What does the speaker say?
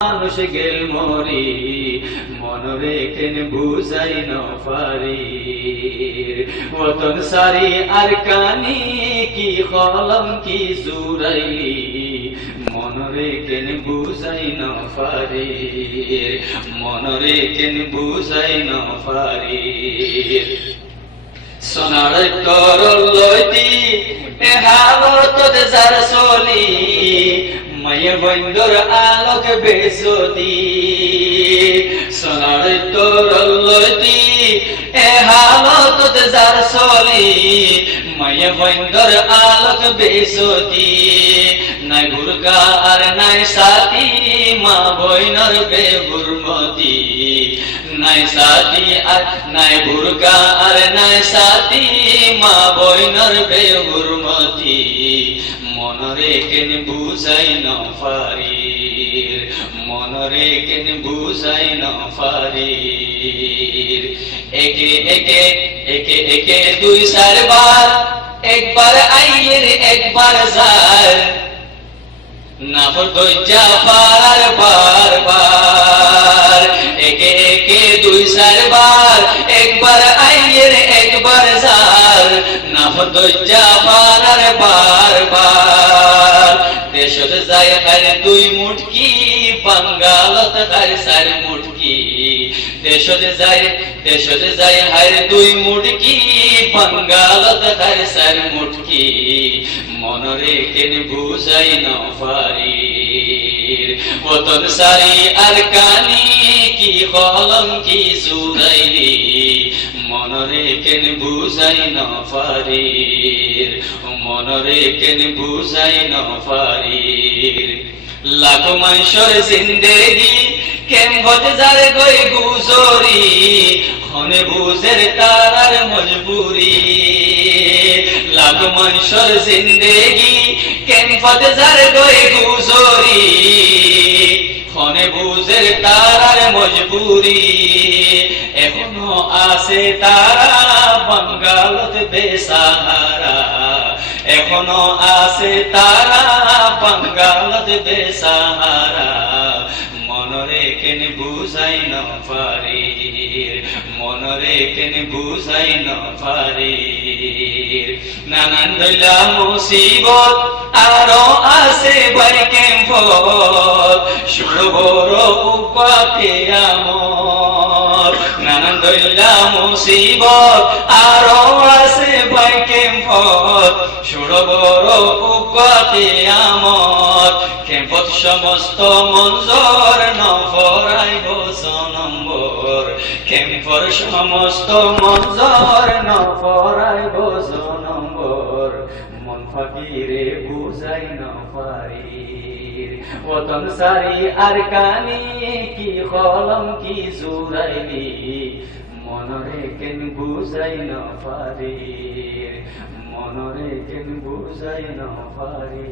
মানুষ গেল মরি মন রেখেন বুঝাই ন পারি ওতন সারি আর কানি কি কলম কি জুরাইলি মন রেখেন বুঝাই ন পারি মন রেখেন বুঝাই ন পারি সোনার তরল লইতি হালত যার চলি মায়ে বন্ধুর আলোক বেসতি সোনার তরল লইতি হালত যার চলি মায়ে বন্ধুর আলোক বেসতি নাই বুরকা আর নাই সাথী মা বইনর বেগুরমতি নাই সাথী আর নাই বুরকা আর নাই সাথী মা বইনর বেগুরমতি মন রেখেন বুঝাই ন পারি মন রেখেন বুঝাই ন পারি একে একে একে একে দুই চারবার একবার আইয়ের একবার যায় না ধৈর্যা পার বার বার একে একে দুই চারবার একবার আইয়ের একবার যার না ধৈর্যা পার বার বার দেশত যায় হার দুই মুটকি বাঙ্গালত হার চার মুটকি দেশত যায় হার দুই মুটকি বাঙ্গালত হার চার মুটকি মন রেখেন বুঝাই ন পারি ওতন সারি আর কানি কি কলম কি জুরাইলি মন রেখেন বুঝাই ন পারি মন রেখেন বুঝাই ন পারি লাখো মানুষের জিন্দেগি কেমভত যার গই গুজরি হনে বুঝের তারার মজবুরি লাখো মানুষের জিন্দেগি কেমভত যার গই গুজরি হনে বুঝের তারার মজবুরি এখনো আছে তারা বাঙ্গালত বেসাহারা এখনো আছে তারা বাঙ্গালত বেসাহারা মন রেখেন বুঝাই ন পারি মন রেখেন বুঝাই ন পারি নানান দইলা মুসিবত আরো আছে বাই কেম্পত শুভর উপাতে আমর নানান দইলা মুসিবত আরো আছে বাই কেম্পত শুভর উপাতে আমর কেম্পত সমস্ত মঞ্জর নফরাইব জনম্বর কেম্পর সমস্ত মঞ্জর নফরাইব জনম্বর মন ফাকিরে বুঝাই ন পারি ওতন সারি আর কানি কি কলম কি জুরাইলি মন রেখেন বুঝাই ন পারি মন রেখেন বুঝাই ন পারি।